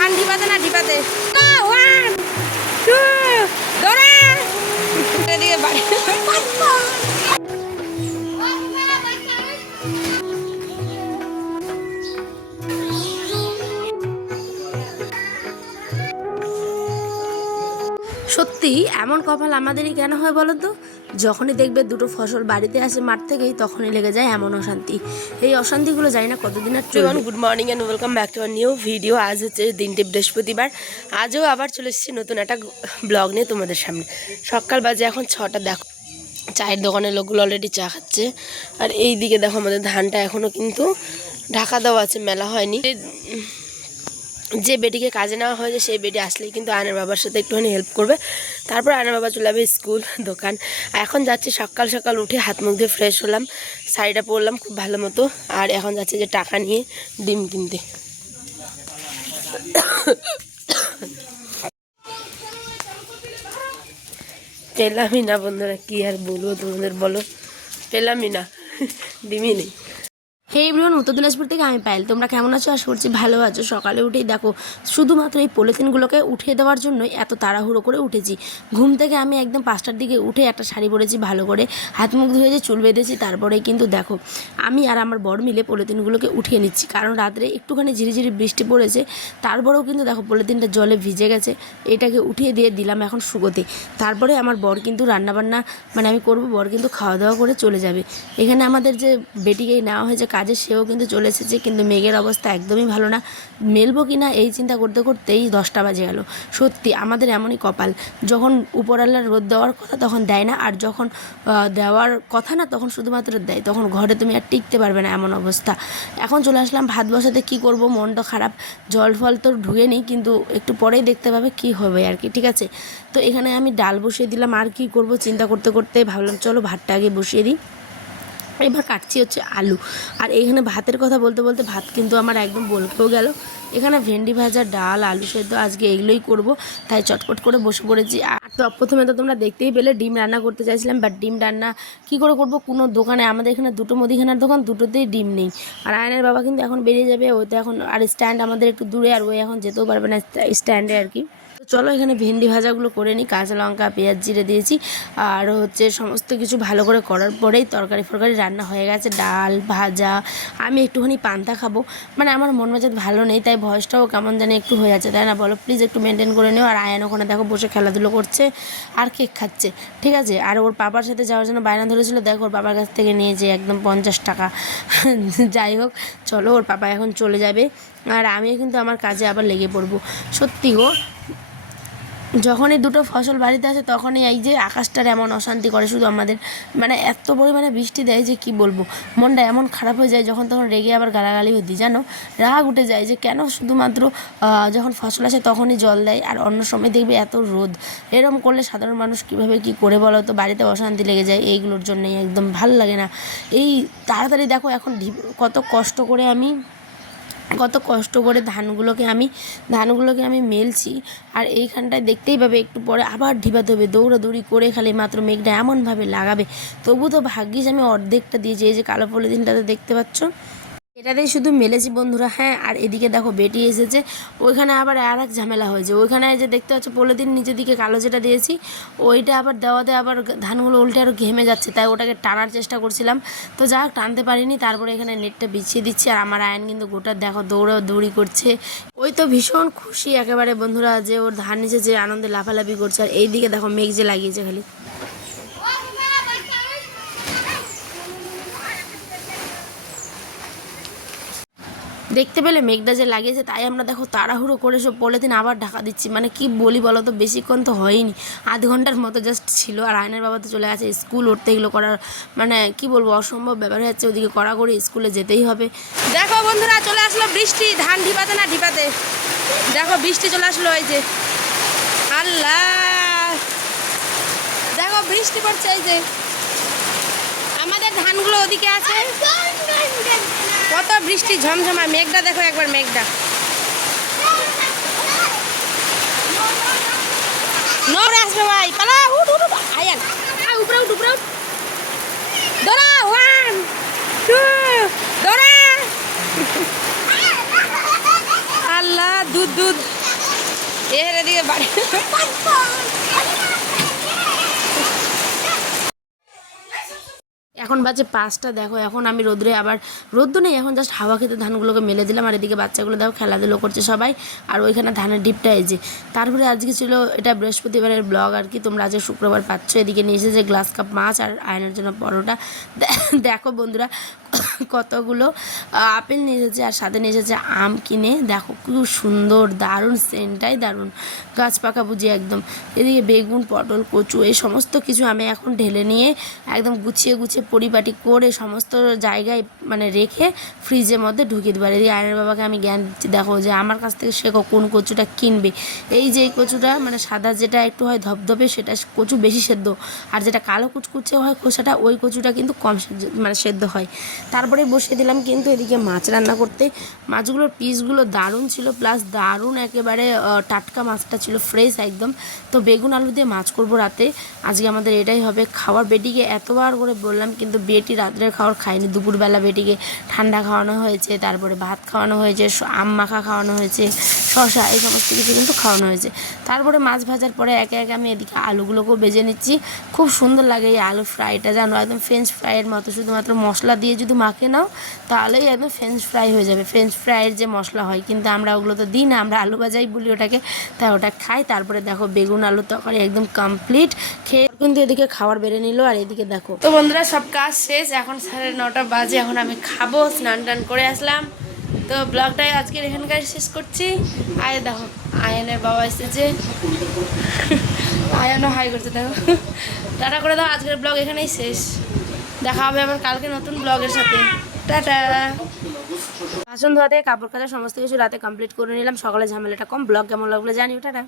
ধান ঢিপাতে না ঢিপাতে। 1 2 দৌড়া এদিকে বাড়ি। সত্যি এমন কপাল আমাদেরই কেন হয় বলো তো? যখনই দেখবে দুটো ফসল বাড়িতে আসে মাঠ থেকেই, তখনই লেগে যায় এমন অশান্তি। এই অশান্তিগুলো জানি না কতদিন আর চলবে। Good morning and welcome back to our new video. আজ হচ্ছে দিনটি বৃহস্পতিবার। আজও আবার চলে এসেছি নতুন একটা ব্লগ নিয়ে তোমাদের সামনে। সকাল বাজে এখন 6টা। দেখো চায়ের দোকানের লোকগুলো অলরেডি চা খাচ্ছে। আর এই দিকে দেখো আমাদের ধানটা এখনও কিন্তু ঢাকা দেওয়া আছে, মেলা হয়নি। যে বেটিকে কাজে নেওয়া হয়েছে সেই বেটি আসলেই কিন্তু আয়নার বাবার সাথে একটুখানি হেল্প করবে, তারপর আয়নার বাবা চলে যাবে স্কুল, দোকান। এখন যাচ্ছি সকাল সকাল উঠে হাত মুখ দিয়ে ফ্রেশ হলাম, শাড়িটা পরলাম খুব ভালো মতো। আর এখন যাচ্ছে যে টাকা নিয়ে ডিম কিনতে। পেলামই না বন্ধুরা, কি আর বলবো তোমাদের, বলো পেলামই না, ডিমই নেই। হে এভরিওয়ান, উত্তর দিনাজপুর থেকে আমি পায়েল। তোমরা কেমন আছো? আশা করছি ভালো আছো। সকালে উঠেই দেখো শুধুমাত্র এই পলিথিনগুলোকে উঠিয়ে দেওয়ার জন্যই এত তাড়াহুড়ো করে উঠেছি। ঘুম থেকে আমি একদম 5টার দিকে উঠে একটা শাড়ি পরেছি, ভালো করে হাত মুখ ধুয়েছি, চুল বেঁধেছি। তারপরে কিন্তু দেখো আমি আর আমার বর মিলে পলিথিনগুলোকে উঠিয়ে নিচ্ছি, কারণ রাত্রে একটুখানি ঝিরিঝিরি বৃষ্টি পড়েছে। তারপরেও কিন্তু দেখো পলিথিনটা জলে ভিজে গেছে। এটাকে উঠিয়ে দিয়ে দিলাম এখন শুকোতে। তারপরে আমার বর কিন্তু রান্নাবান্না মানে আমি করবো, বর কিন্তু খাওয়া দাওয়া করে চলে যাবে। এখানে আমাদের যে বেটিকেই নেওয়া হয়েছে কাজে, সেও কিন্তু চলে এসেছে। কিন্তু মেঘের অবস্থা একদমই ভালো না, মেলবো কি না এই চিন্তা করতে করতেই 10টা বাজে গেল। সত্যি আমাদের এমনই কপাল, যখন উপরওয়ালার রোদ দেওয়ার কথা তখন দেয় না, আর যখন দেওয়ার কথা না তখন শুধুমাত্র দেয়। তখন ঘরে তুমি আর টিকতে পারবে না, এমন অবস্থা। এখন চলে আসলাম ভাত বসাতে। কি করব, মনটা খারাপ, জল ফল তো ঢুকে নিই, কিন্তু একটু পরেই দেখতে পাবে কি হবে আর কি। ঠিক আছে, তো এখানে আমি ডাল বসিয়ে দিলাম। আর কি করব চিন্তা করতে করতে ভাবলাম চলো ভাতটা আগে বসিয়ে দিই। এবার কাটছি হচ্ছে আলু। আর এখানে ভাতের কথা বলতে বলতে ভাত কিন্তু আমার একদম বলকেও গেল। এখানে ভেন্ডি ভাজা, ডাল, আলু সেদ্ধ, আজকে এগুলোই করব, তাই চটপট করে বসে পড়েছি। আর তো প্রথমে তো তোমরা দেখতেই পেলে ডিম রান্না করতে চাইছিলাম, বাট ডিম রান্না কী করে করব, কোনো দোকানে, আমাদের এখানে দুটো মুদিখানার দোকান, দুটোতেই ডিম নেই। আর আয়নের বাবা কিন্তু এখন বেরিয়ে যাবে, ও তো এখন, আর স্ট্যান্ড আমাদের একটু দূরে, আর ও এখন যেতেও পারবে না স্ট্যান্ডে আর কি। তো চলো এখানে ভেন্ডি ভাজাগুলো করে নিই। কাঁচা লঙ্কা, পেঁয়াজ, জিরে দিয়েছি। আর হচ্ছে সমস্ত কিছু ভালো করে করার পরেই তরকারি ফরকারি রান্না হয়ে গেছে। ডাল ভাজা, আমি একটুখানি পান্তা খাবো, মানে আমার মন মেজাজ ভালো নেই, তাই ভয়েসটাও কেমন জানি একটু হয়ে যাচ্ছে, তাই না বলো? প্লিজ একটু মেনটেন করে নিও। আর আয়ান ওখানে দেখো বসে খেলাধুলো করছে আর কেক খাচ্ছে, ঠিক আছে। আর ওর বাবার সাথে যাওয়ার জন্য বায়না ধরেছিল, দেখো ওর বাবার কাছ থেকে নিয়েছে একদম 50 টাকা। যাই হোক, চলো ওর পাপা এখন চলে যাবে, আর আমিও কিন্তু আমার কাজে আবার লেগে পড়বো। সত্যি গো, যখনই দুটো ফসল বাড়িতে আসে তখনই এই যে আকাশটার এমন অশান্তি করে শুধু আমাদের, মানে এত পরিমাণে বৃষ্টি দেয় যে কি বলবো, মনটা এমন খারাপ হয়ে যায় যখন তখন রেগে আবার গালাগালি হয়ে দিই, জানো, রাগ উঠে যায় যে কেন শুধুমাত্র যখন ফসল আসে তখনই জল দেয়, আর অন্য সময় দেখবে এত রোদ। এরকম করলে সাধারণ মানুষ কীভাবে কী করে বলো তো, বাড়িতে অশান্তি লেগে যায় এইগুলোর জন্যই, একদম ভাল লাগে না। এই তাড়াতাড়ি দেখো এখন কত কষ্ট করে ধানগুলোকে আমি মেলছি। আর এইখানটায় দেখতেই পাবে একটু পরে আবার ঢিপাতে হবে, দৌড়াদৌড়ি করে খালি মাত্র মেঘটা এমনভাবে লাগাবে। তবু তো ভাগ্যিস আমি অর্ধেকটা দিয়েছি, এই যে কালো পলিথিনটাতে দেখতে পাচ্ছ, এটাতেই শুধু মেলেছি বন্ধুরা। হ্যাঁ, আর এদিকে দেখো বেটি এসেছে, ওইখানে আবার আর এক ঝামেলা হয়েছে। ওইখানে যে দেখতে পাচ্ছ পলিথিন নিচের দিকে কালো যেটা দিয়েছি, ওইটা আবার দেওয়াতে আবার ধানগুলো উল্টে আরও ঘেমে যাচ্ছে, তাই ওটাকে টানার চেষ্টা করছিলাম, তো যা টানতে পারিনি। তারপরে এখানে নেটটা বিছিয়ে দিচ্ছি, আর আমার আয়ন কিন্তু গোটা দেখো দৌড়ি করছে। ওই তো ভীষণ খুশি একেবারে বন্ধুরা, যে ওর ধান নিচে যে আনন্দে লাফালাফি করছে। আর এই দিকে দেখো মেঘ যে লাগিয়েছে খালি। দেখতে পেলে মেঘটা যে লাগিয়েছে, তাই আমরা দেখো তাড়াহুড়ো করে সব পলিথিন আবার ঢাকা দিচ্ছি। মানে কি বলি বলো তো, বেশিক্ষণ তো হয়নি, আধ ঘন্টার মতো জাস্ট ছিল। আর আয়নের বাবা তো চলে আছে স্কুল, উঠতে এগুলো করার মানে কি বলবো, অসম্ভব ব্যাপার হয়ে যাচ্ছে। ওদিকে কড়াকড়ি, স্কুলে যেতেই হবে। দেখো বন্ধুরা চলে আসলো বৃষ্টি, ধান ঢিপাতে না ঢিপাতে, দেখো বৃষ্টি চলে আসলো, এই যে আল্লাহ, দেখো বৃষ্টি পড়ছে, এই যে আমাদের ধানগুলো ওদিকে আছে, কত বৃষ্টি ঝমঝমা। মেঘটা দেখো একবার, মেঘটা নোরে আসবে ভাই, পালা উঠ আয়ান, উপরে উঠ দৌড়া, 1 2 দৌড়া। আল্লাহ দুধ দুধ এর এদিকে বাড়ি। এখন বাজে 5টা, দেখো এখন আমি রোদ্রে, আবার রোদ্র নেই এখন, জাস্ট হাওয়া খেতে ধানগুলোকে মেলে দিলাম। আর এদিকে বাচ্চাগুলো দেখো খেলাধুলো করছে সবাই, আর ওইখানে ধানের ডিপটা এই যে। তারপরে আজকে ছিল এটা বৃহস্পতিবারের ব্লগ আর কি, তোমরা আজকে শুক্রবার পাচ্ছ। এদিকে নিয়ে এসেছে গ্লাস কাপ মাছ আর আয়নের জন্য পরোটা। দেখো বন্ধুরা কতগুলো আপেল নিয়ে এসেছে, আর সাথে নিয়ে এসেছে আম কিনে। দেখো খুব সুন্দর, দারুণ সেন্টটাই দারুণ, গাছ পাকা বুঝি একদম। এদিকে বেগুন, পটল, কচু এই সমস্ত কিছু আমি এখন ঢেলে নিয়ে একদম গুছিয়ে গুছিয়ে পরিপাটি করে সমস্ত জায়গায় মানে রেখে ফ্রিজের মধ্যে ঢুকিয়ে দেবো। আর এদিকে আয়নের বাবাকে আমি জ্ঞান দিচ্ছি, দেখো যে আমার কাছ থেকে শেখো কোন কচুটা কিনবে। এই যে এই কচুটা মানে সাদা যেটা একটু হয় ধপধপে, সেটা কচু বেশি সেদ্ধ, আর যেটা কালো কুচকুচে হয় খোসাটা, ওই কচুটা কিন্তু কম মানে সেদ্ধ হয়। তারপরে বসিয়ে দিলাম কিন্তু এদিকে মাছ রান্না করতে। মাছগুলোর পিসগুলো দারুণ ছিল, প্লাস দারুণ একেবারে টাটকা মাছটা ছিল, ফ্রেশ একদম। তো বেগুন আলু দিয়ে মাছ করব রাতে, আজকে আমাদের এটাই হবে খাওয়ার। বেটিকে এতবার করে বললাম কিন্তু বেটি রাত্রের খাবার খায়নি। দুপুরবেলা বেটিকে ঠান্ডা খাওয়ানো হয়েছে, তারপরে ভাত খাওয়ানো হয়েছে, আম মাখা খাওয়ানো হয়েছে, শশা, এই সমস্ত কিছু কিন্তু খাওয়ানো হয়েছে। তারপরে মাছ ভাজার পরে একে একে আমি এদিকে আলুগুলোকেও বেজে নিচ্ছি। খুব সুন্দর লাগে এই আলু ফ্রাইটা, জানো একদম ফ্রেঞ্চ ফ্রাইয়ের মতো, শুধুমাত্র মশলা দিয়ে যদি মাখে নাও তাহলেই একদম ফ্রেঞ্চ ফ্রাই হয়ে যাবে। ফ্রেঞ্চ ফ্রাইয়ের যে মশলা হয়, কিন্তু আমরা ওগুলো তো দিই না, আমরা আলু ভাজাই বলি ওটাকে, তাই ওটা খাই। তারপরে দেখো বেগুন আলু তরকারি একদম কমপ্লিট খেয়ে কিন্তু এদিকে খাবার বেড়ে নিল। আর এদিকে দেখো তো বন্ধুরা সব কাজ শেষ, এখন 9:30 বাজে, এখন আমি খাবো, স্নান টান করে আসলাম। তো ব্লগটাই আজকের এখানকার শেষ করছি। আয় দেখো আয়নের বাবা এসেছে, আয়নও হাই করছে, দেখো টাটা করে দাও। আজকের ব্লগ এখানেই শেষ, দেখা হবে আবার কালকে নতুন ব্লগের সাথে। টাটা। বাসন ধোয়া থেকে কাপড় কাচা সমস্ত কিছু রাতে কমপ্লিট করে নিলাম, সকালে ঝামেলাটা কম। ব্লগ কেমন লাগলো জানিও, টাটা।